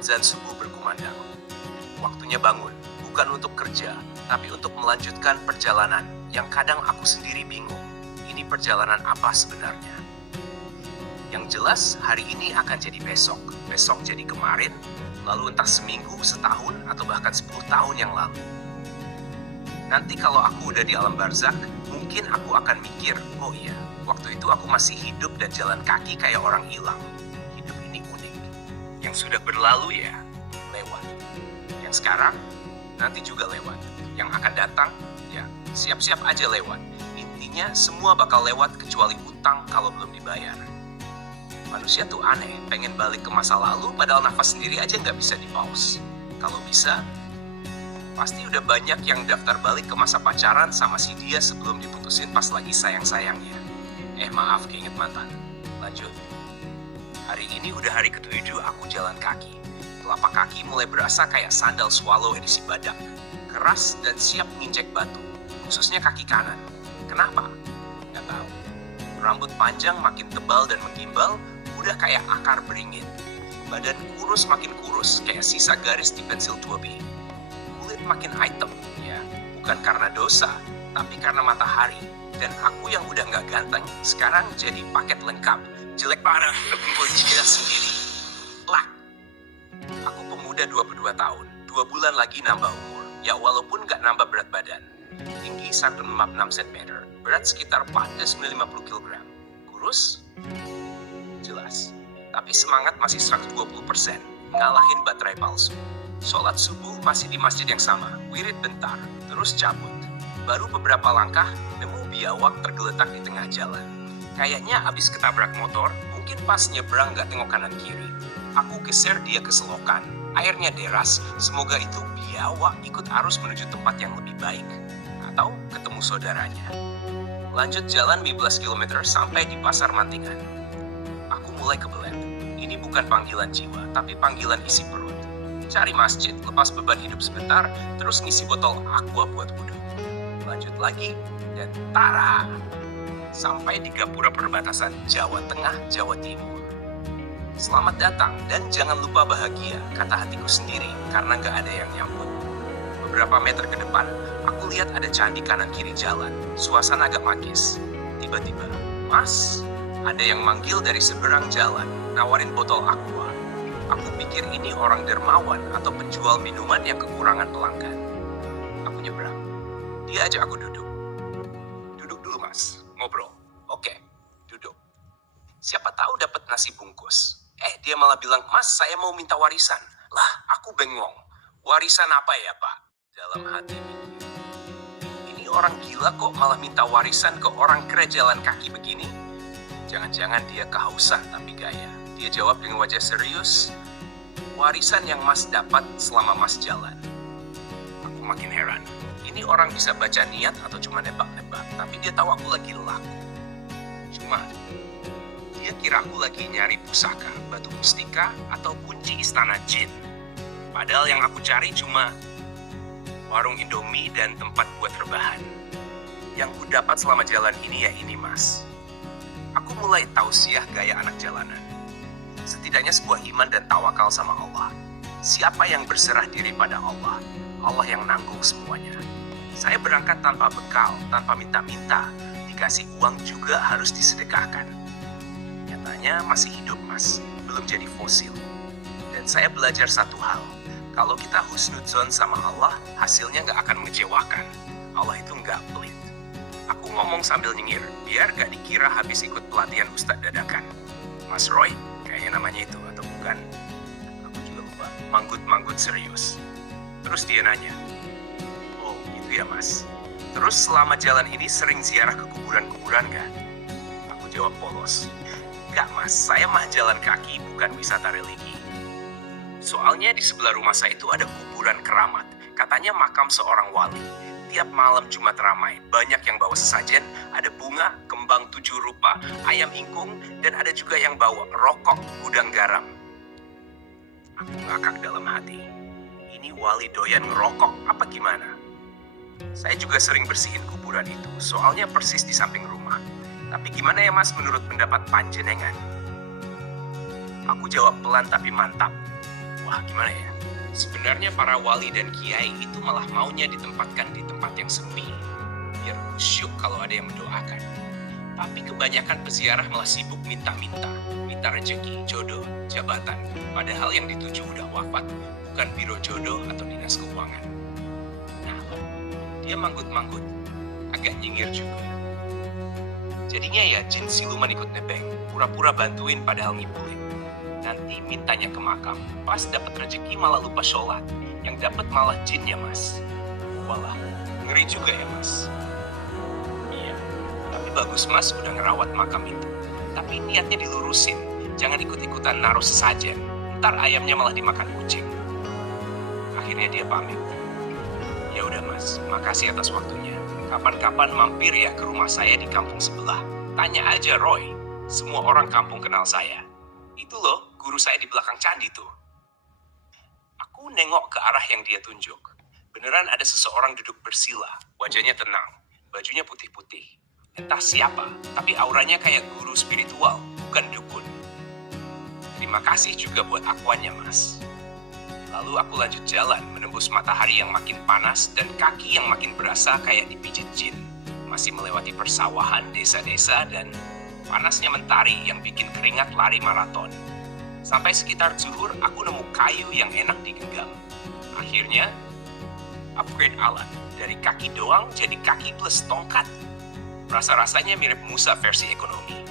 adzan subuh berkumandang. Waktunya bangun, bukan untuk kerja, tapi untuk melanjutkan perjalanan yang kadang aku sendiri bingung. Ini perjalanan apa sebenarnya? Yang jelas, hari ini akan jadi besok, besok jadi kemarin, lalu entah seminggu, setahun, atau bahkan 10 tahun yang lalu. Nanti kalau aku udah di alam barzakh, mungkin aku akan mikir, oh iya, waktu itu aku masih hidup dan jalan kaki kayak orang hilang. Hidup ini unik. Yang sudah berlalu ya, lewat. Yang sekarang, nanti juga lewat. Yang akan datang, ya siap-siap aja lewat. Intinya semua bakal lewat kecuali utang kalau belum dibayar. Manusia tuh aneh, pengen balik ke masa lalu padahal nafas sendiri aja nggak bisa di-pause. Kalau bisa, pasti udah banyak yang daftar balik ke masa pacaran sama si dia sebelum diputusin pas lagi sayang-sayangnya. Maaf keinget mantan. Lanjut. Hari ini udah hari ke-7 aku jalan kaki. Telapak kaki mulai berasa kayak sandal swallow edisi badak. Keras dan siap menginjek batu. Khususnya kaki kanan. Kenapa? Nggak tahu. Rambut panjang makin tebal dan menggimbal, udah kayak akar beringin. Badan kurus makin kurus, kayak sisa garis di pensil 2B. Kulit makin hitam, ya. Bukan karena dosa, tapi karena matahari. Dan aku yang udah nggak ganteng, sekarang jadi paket lengkap. Jelek parah, lebih jidat sendiri. Plak. Aku pemuda 22 tahun, 2 bulan lagi nambah umur. Ya walaupun nggak nambah berat badan. Tinggi 156 cm, berat sekitar 450 kg. Kurus? Jelas. Tapi semangat masih 120%, ngalahin baterai palsu. Sholat subuh masih di masjid yang sama, wirid bentar, terus cabut. Baru beberapa langkah, nemu biawak tergeletak di tengah jalan. Kayaknya abis ketabrak motor, mungkin pas nyebrang gak tengok kanan kiri. Aku geser dia ke selokan, airnya deras, semoga itu biawak ikut arus menuju tempat yang lebih baik. Atau ketemu saudaranya. Lanjut jalan 15 km sampai di Pasar Mantingan. Aku mulai kebelet. Ini bukan panggilan jiwa, tapi panggilan isi perut. Cari masjid, lepas beban hidup sebentar, terus ngisi botol aqua buat wudhu. Lanjut lagi, dan tara! Sampai di gapura perbatasan Jawa Tengah, Jawa Timur. Selamat datang, dan jangan lupa bahagia, kata hatiku sendiri, karena gak ada yang nyambut. Beberapa meter ke depan, aku lihat ada candi kanan kiri jalan. Suasana agak magis. Tiba-tiba, Mas, ada yang manggil dari seberang jalan, nawarin botol aqua. Aku pikir ini orang dermawan atau penjual minuman yang kekurangan pelanggan. Aku nyebrang. Dia ajak aku duduk. Duduk dulu mas, ngobrol. Oke, duduk. Siapa tahu dapat nasi bungkus. Dia malah bilang, mas saya mau minta warisan. Lah, aku bengong. Warisan apa ya pak? Dalam hati mikir. Ini orang gila kok malah minta warisan ke orang kere jalan kaki begini? Jangan-jangan dia kehausan tapi gaya. Dia jawab dengan wajah serius, warisan yang mas dapat selama mas jalan. Aku makin heran. Ini orang bisa baca niat atau cuma nebak-nebak, tapi dia tahu aku lagi laku. Cuma, dia kira aku lagi nyari pusaka, batu mustika, atau kunci istana jin. Padahal yang aku cari cuma warung Indomie dan tempat buat rebahan. Yang ku dapat selama jalan ini ya ini mas. Aku mulai tausiah gaya anak jalanan. Setidaknya sebuah iman dan tawakal sama Allah. Siapa yang berserah diri pada Allah, Allah yang nanggung semuanya. Saya berangkat tanpa bekal, tanpa minta-minta. Dikasih uang juga harus disedekahkan. Nyatanya masih hidup mas, belum jadi fosil. Dan saya belajar satu hal. Kalau kita husnudzon sama Allah, hasilnya nggak akan mengecewakan. Allah itu nggak pelit. Aku ngomong sambil nyengir, biar gak dikira habis ikut pelatihan Ustadz dadakan. Mas Roy, kayaknya namanya itu, atau bukan? Aku juga lupa. Manggut-manggut serius. Terus dia nanya, oh gitu ya mas. Terus selama jalan ini sering ziarah ke kuburan-kuburan gak? Aku jawab polos. Gak mas, saya mah jalan kaki, bukan wisata religi. Soalnya di sebelah rumah saya itu ada kuburan keramat. Katanya makam seorang wali. Tiap malam Jumat ramai, banyak yang bawa sesajen, ada bunga, kembang 7 rupa, ayam ingkung, dan ada juga yang bawa rokok, gudang garam. Aku ngakak dalam hati. Ini wali doyan ngerokok, apa gimana? Saya juga sering bersihin kuburan itu, soalnya persis di samping rumah. Tapi gimana ya mas menurut pendapat panjenengan? Aku jawab pelan tapi mantap. Wah, gimana ya? Sebenarnya para wali dan kiai itu malah maunya ditempatkan di tempat yang sepi, biar khusyuk kalau ada yang mendoakan. Tapi kebanyakan peziarah malah sibuk minta rezeki, jodoh, jabatan. Padahal yang dituju udah wafat, bukan biro jodoh atau dinas keuangan. Nah, dia manggut-manggut, agak nyengir juga. Jadinya ya jin siluman ikut nebeng, pura-pura bantuin padahal ngibulin. Nanti mintanya ke makam, pas dapat rezeki malah lupa sholat. Yang dapat malah jinnya, Mas. Walah, ngeri juga ya, Mas. Iya, tapi bagus Mas udah ngerawat makam itu. Tapi niatnya dilurusin, jangan ikut-ikutan naruh sesajen. Ntar ayamnya malah dimakan kucing. Akhirnya dia pamit. Ya udah Mas, makasih atas waktunya. Kapan-kapan mampir ya ke rumah saya di kampung sebelah. Tanya aja Roy, semua orang kampung kenal saya. Itu loh, guru saya di belakang candi tuh. Aku nengok ke arah yang dia tunjuk. Beneran ada seseorang duduk bersila, wajahnya tenang, bajunya putih-putih. Entah siapa, tapi auranya kayak guru spiritual, bukan dukun. Terima kasih juga buat akuannya, Mas. Lalu aku lanjut jalan, menembus matahari yang makin panas dan kaki yang makin berasa kayak dipijit jin. Masih melewati persawahan, desa-desa, dan panasnya mentari yang bikin keringat lari maraton. Sampai sekitar zuhur, aku nemu kayu yang enak digenggam. Akhirnya, upgrade alat. Dari kaki doang jadi kaki plus tongkat. Rasa-rasanya mirip Musa versi ekonomi.